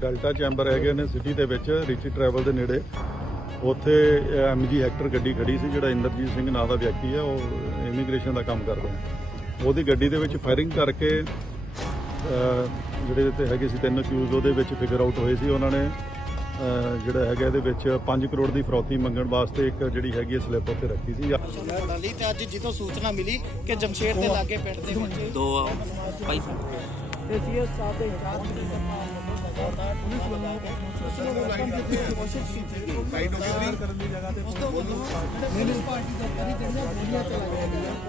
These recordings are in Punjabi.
ਡੈਲਟਾ ਚੈਂਬਰ ਹੈਗੇ ਨੇ ਸਿਟੀ ਦੇ ਵਿੱਚ ਰਿਚੀ ਟਰੈਵਲ ਦੇ ਨੇੜੇ। ਉੱਥੇ ਐਮਜੀ ਹੈਕਟਰ ਗੱਡੀ ਖੜੀ ਸੀ ਜਿਹੜਾ ਇੰਦਰਜੀਤ ਸਿੰਘ ਨਾਂ ਦਾ ਵਿਅਕਤੀ ਹੈ ਉਹ ਇਮੀਗ੍ਰੇਸ਼ਨ ਦਾ ਕੰਮ ਕਰਦਾ ਹੈ। ਉਹਦੀ ਗੱਡੀ ਦੇ ਵਿੱਚ ਫਾਇਰਿੰਗ ਕਰਕੇ ਜਿਹੜੇ ਤੇ ਹੈਗੇ ਸੀ ਤਿੰਨ ਅਕਿਊਜ਼ ਉਹਦੇ ਵਿੱਚ ਫਿਗਰ ਆਊਟ ਹੋਏ ਸੀ। ਉਹਨਾਂ ਨੇ ਜਿਹੜਾ ਹੈਗਾ ਇਹਦੇ ਵਿੱਚ 5 ਕਰੋੜ ਦੀ ਫਰੌਤੀ ਮੰਗਣ ਵਾਸਤੇ ਇੱਕ ਜਿਹੜੀ ਹੈਗੀ ਹੈ ਸਲਿੱਪ ਉੱਤੇ ਰੱਖੀ ਸੀ। ਲਈ ਤੇ ਅੱਜ ਜਿੱਦੋਂ ਸੂਚਨਾ ਮਿਲੀ ਕਿ ਜਮਸ਼ੇਰ ਦੇ ਲਾਗੇ ਪਿੰਡ ਦੇ ਵਿੱਚ ਦੋ ਭਾਈ ਸਾਹਿਬ। ਦੇ ਇੰਚਾਰਜ ਗਈ ਕਰਨ ਦੀ ਜਗ੍ਹਾ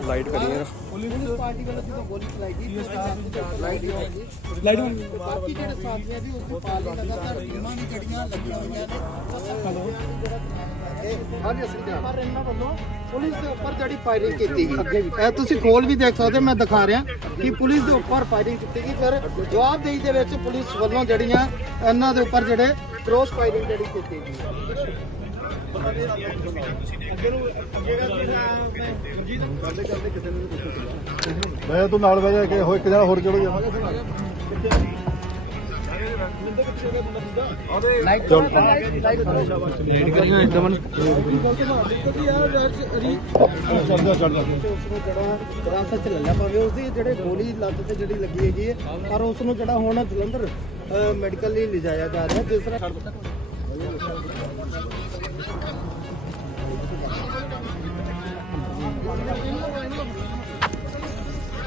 ਲਾਈਟ ਕਰੀ ਯਾਰ ਪੁਲਿਸ ਪਾਰਟੀ ਵੱਲੋਂ ਜਦੋਂ ਗੋਲੀ ਚਲਾਈ ਗਈ ਲਾਈਟ ਲਾਈਟ ਬਾਕੀ ਜਿਹੜੇ ਸਾਥੀਆਂ ਵੀ ਉੱਥੇ ਪਾ ਲਈ ਲਗਾਤਾਰ ਟੀਮਾਂ ਵੀ ਜਿਹੜੀਆਂ ਲੱਗੀਆਂ ਹੋਈਆਂ ਨੇ ਹਾਂਜੀ ਅਸੀਂ ਪਰ ਇਹਨਾਂ ਵੱਲੋਂ ਪੁਲਿਸ ਦੇ ਉੱਪਰ ਜਿਹੜੀ ਫਾਇਰਿੰਗ ਕੀਤੀ ਗਈ। ਇਹ ਤੁਸੀਂ ਖੋਲ ਵੀ ਦੇਖ ਸਕਦੇ ਹੋ, ਮੈਂ ਦਿਖਾ ਰਿਹਾ ਕਿ ਪੁਲਿਸ ਦੇ ਉੱਪਰ ਫਾਇਰਿੰਗ ਕੀਤੀ ਗਈ ਫਿਰ ਜਵਾਬਦੇਹੀ ਦੇ ਵਿੱਚ ਪੁਲਿਸ ਵੱਲੋਂ ਜਿਹੜੀਆਂ ਇਹਨਾਂ ਦੇ ਉੱਪਰ ਜਿਹੜੇ ਕ੍ਰੋਸ ਫਾਇਰਿੰਗ ਜਿਹੜੀ ਕੀਤੀ ਗਈ। ਮੈਂ ਤੂੰ ਨਾਲ ਵਜਾ ਕੇ ਹੋ ਇੱਕ ਜਣਾ ਹੋਰ ਚੜੋ ਜਾ ਵਿਰਾਸਤ ਚ ਲੈ ਲਿਆ ਭਾਵੇਂ ਉਸਦੀ ਜਿਹੜੇ ਗੋਲੀ ਲੱਤ ਤੇ ਜਿਹੜੀ ਲੱਗੀ ਹੈਗੀ ਹੈ ਪਰ ਉਸ ਨੂੰ ਜਿਹੜਾ ਹੁਣ ਜਲੰਧਰ ਮੈਡੀਕਲ ਲਈ ਲਿਜਾਇਆ ਜਾ ਰਿਹਾ ਜਿਸ ਤਰ੍ਹਾਂ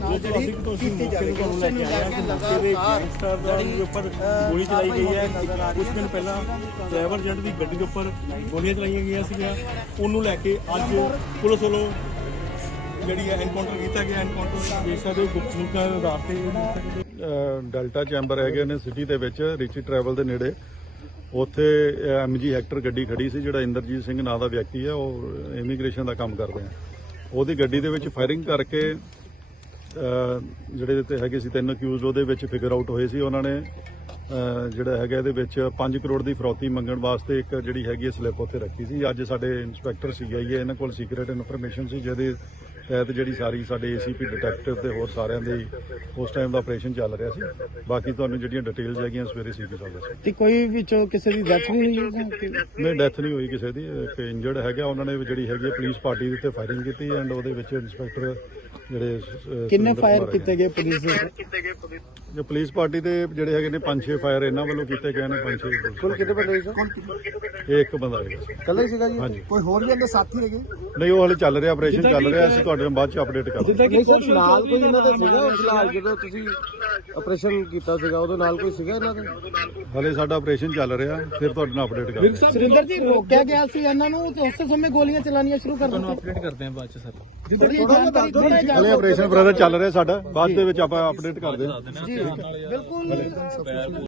ਨਾਲ ਜਿਹੜੀ ਕੀਤੀ ਜਾਵੇਗੀ ਉਸ ਨੂੰ ਲੈ ਕੇ ਲਗਾਤਾਰ ਦੇ ਉੱਪਰ ਗੋਲੀ ਚਲਾਈ ਗਈ ਹੈ। ਕੁਝ ਦਿਨ ਪਹਿਲਾਂ ਡਰਾਈਵਰ ਏਜੰਟ ਦੀ ਗੱਡੀ ਦੇ ਉੱਪਰ ਗੋਲੀਆਂ ਚਲਾਈਆਂ ਗਈਆਂ ਸੀਗੀਆਂ। ਉਹਨੂੰ ਲੈ ਕੇ ਅੱਜ ਪੁਲਿਸ ਵੱਲੋਂ ਜਿਹੜੀ ਹੈ ਐਨਕਾਊਂਟਰ ਕੀਤਾ ਗਿਆ। ਐਨਕਾਊਂਟਰ ਦੇਖ ਸਕਦੇ ਹੋ ਗੁਪਤ ਸੂਚਨਾ ਦੇ ਆਧਾਰ ਤੇ ਇਹ ਦੇਖ ਸਕਦੇ ਹੋ। ਅਹ ਡੈਲਟਾ ਚੈਂਬਰ ਹੈਗੇ ਨੇ ਸਿਟੀ ਦੇ ਵਿੱਚ ਰਿਚੀ ਟਰੈਵਲ ਦੇ ਨੇੜੇ। ਉੱਥੇ ਐਮਜੀ ਹੈਕਟਰ ਗੱਡੀ ਖੜੀ ਸੀ ਜਿਹੜਾ ਇੰਦਰਜੀਤ ਸਿੰਘ ਨਾਂ ਦਾ ਵਿਅਕਤੀ ਹੈ ਉਹ ਇਮੀਗ੍ਰੇਸ਼ਨ ਦਾ ਕੰਮ ਕਰਦਾ ਹੈ ਉਹਦੀ ਗੱਡੀ ਦੇ ਵਿੱਚ ਫਾਇਰਿੰਗ ਕਰਕੇ ਜਿਹੜੇ ਤੇ ਹੈਗੇ ਸੀ ਤਿੰਨ ਅਕਿਊਜ਼ ਉਹਦੇ ਵਿੱਚ ਫਿਗਰ ਆਊਟ ਹੋਏ ਸੀ। ਉਹਨਾਂ ਨੇ ਜਿਹੜਾ ਹੈਗਾ ਇਹਦੇ ਵਿੱਚ 5 ਕਰੋੜ ਦੀ ਫਰੌਤੀ ਮੰਗਣ ਵਾਸਤੇ ਇੱਕ ਜਿਹੜੀ ਹੈਗੀ ਹੈ ਸਲਿੱਪ ਉੱਥੇ ਰੱਖੀ ਸੀ। ਅੱਜ ਸਾਡੇ ਇੰਸਪੈਕਟਰ ਸੀਆਈਏ ਇਹਨਾਂ ਕੋਲ ਸੀਕ੍ਰੀਟ ਇਨਫੋਰਮੇਸ਼ਨ ਸੀ, ਜਿਹਦੇ ਤਹਿਤ ਜਿਹੜੀ ਸਾਰੀ ਸਾਡੇ ਏਸੀਪੀ ਡਿਟੈਕਟਿਵ ਤੇ ਹੋਰ ਸਾਰਿਆਂ ਦੇ ਉਸ ਟਾਈਮ ਦਾ ਆਪਰੇਸ਼ਨ ਚੱਲ ਰਿਹਾ ਸੀ। ਬਾਕੀ ਤੁਹਾਨੂੰ ਜਿਹੜੀਆਂ ਡਿਟੇਲਸ ਹੈਗੀਆਂ ਸਵੇਰੇ ਸੀਪੀ ਸਾਹਿਬ ਦੱਸੋ ਤੇ ਕੋਈ ਵਿੱਚੋਂ ਕਿਸੇ ਦੀ ਡੈਥ ਵੀ ਨਹੀਂ ਹੋਈ। ਨਹੀਂ ਡੈਥ ਨਹੀਂ ਹੋਈ ਕਿਸੇ ਦੀ। ਇੱਕ ਇੰਜਰਡ ਹੈਗਾ ਉਹਨਾਂ ਨੇ ਜਿਹੜੀ ਹੈਗੀ ਪੁਲਿਸ ਪਾਰਟੀ ਦੇ ਉੱਤੇ ਫਾਇਰਿੰਗ ਕੀਤੀ ਐਂਡ ਉਹਦੇ ਵਿੱਚ ਇੰਸਪੈਕਟਰ ਜਿਹੜੇ ਕਿੰਨੇ ਫਾਇਰ ਕੀਤੇ ਗਏ ਪੁਲਿਸ ਦੇ? ਪੁਲਿਸ ਪਾਰਟੀ ਦੇ ਜਿਹੜੇ ਹੈਗੇ ਨੇ 5-6 ਫਾਇਰ ਇਹਨਾਂ ਵੱਲੋਂ ਕੀਤੇ ਗਏ ਨੇ 5-6 ਕੁੱਲ ਕਿੰਨੇ ਬੰਦੇ ਸੀ ਇਹ ਇੱਕ ਬੰਦਾ ਹੈਗਾ ਕੱਲਾ ਹੀ ਸੀਗਾ ਜੀ। ਕੋਈ ਹੋਰ ਵੀ ਅੰਦਰ ਸਾਥੀ ਹੈਗੇ? ਨਹੀਂ ਉਹ ਹਲੇ ਚੱਲ ਰਿਹਾ ਆਪਰੇਸ਼ਨ ਚੱਲ ਰਿਹਾ ਅਸੀਂ ਤੁਹਾਡੇ ਨਾਲ ਬਾਅਦ ਚ ਅਪਡੇਟ ਕਰਾਂਗੇ ਨਹੀਂ ਸਰ ਨਾਲ ਕੋਈ ਇਹਨਾਂ ਦਾ ਸੀਗਾ ਫਿਲਹਾਲ ਜਦੋਂ ਤੁਸੀਂ ਆਪਰੇਸ਼ਨ ਕੀਤਾ ਸੀਗਾ ਉਹਦੇ ਨਾਲ ਕੋਈ ਸੀਗਾ ਇਹਨਾਂ ਦੇ? ਹਲੇ ਸਾਡਾ ਆਪਰੇਸ਼ਨ ਚੱਲ ਰਿਹਾ ਫਿਰ ਤੁਹਾਡੇ ਨਾਲ ਅਪਡੇਟ ਕਰਾਂਗੇ ਸੁਰਿੰਦਰ ਜੀ ਰੋਕਿਆ ਗਿਆ ਸੀ ਇਹਨਾਂ ਨੂੰ ਤੇ ਉਸੇ ਸਮੇਂ ਗੋਲੀਆਂ ਚਲਾਉਣੀਆਂ ਸ਼ੁਰੂ ਕਰ ਦਿੱਤੀਆਂ। ਅਪਡੇਟ ਕਰਦੇ ਹਾਂ ਬਾਅਦ ਚ ਸਰ। ਹਲੇ ਆਪਰੇਸ਼ਨ ਬ੍ਰਦਰ ਚੱਲ ਰਿਹਾ ਸਾਡਾ ਬਾਅਦ ਦੇ ਵਿੱਚ ਆਪਾਂ ਅਪਡੇਟ ਕਰਦੇ ਹਾਂ ਜੀ ਬਿਲਕੁਲ।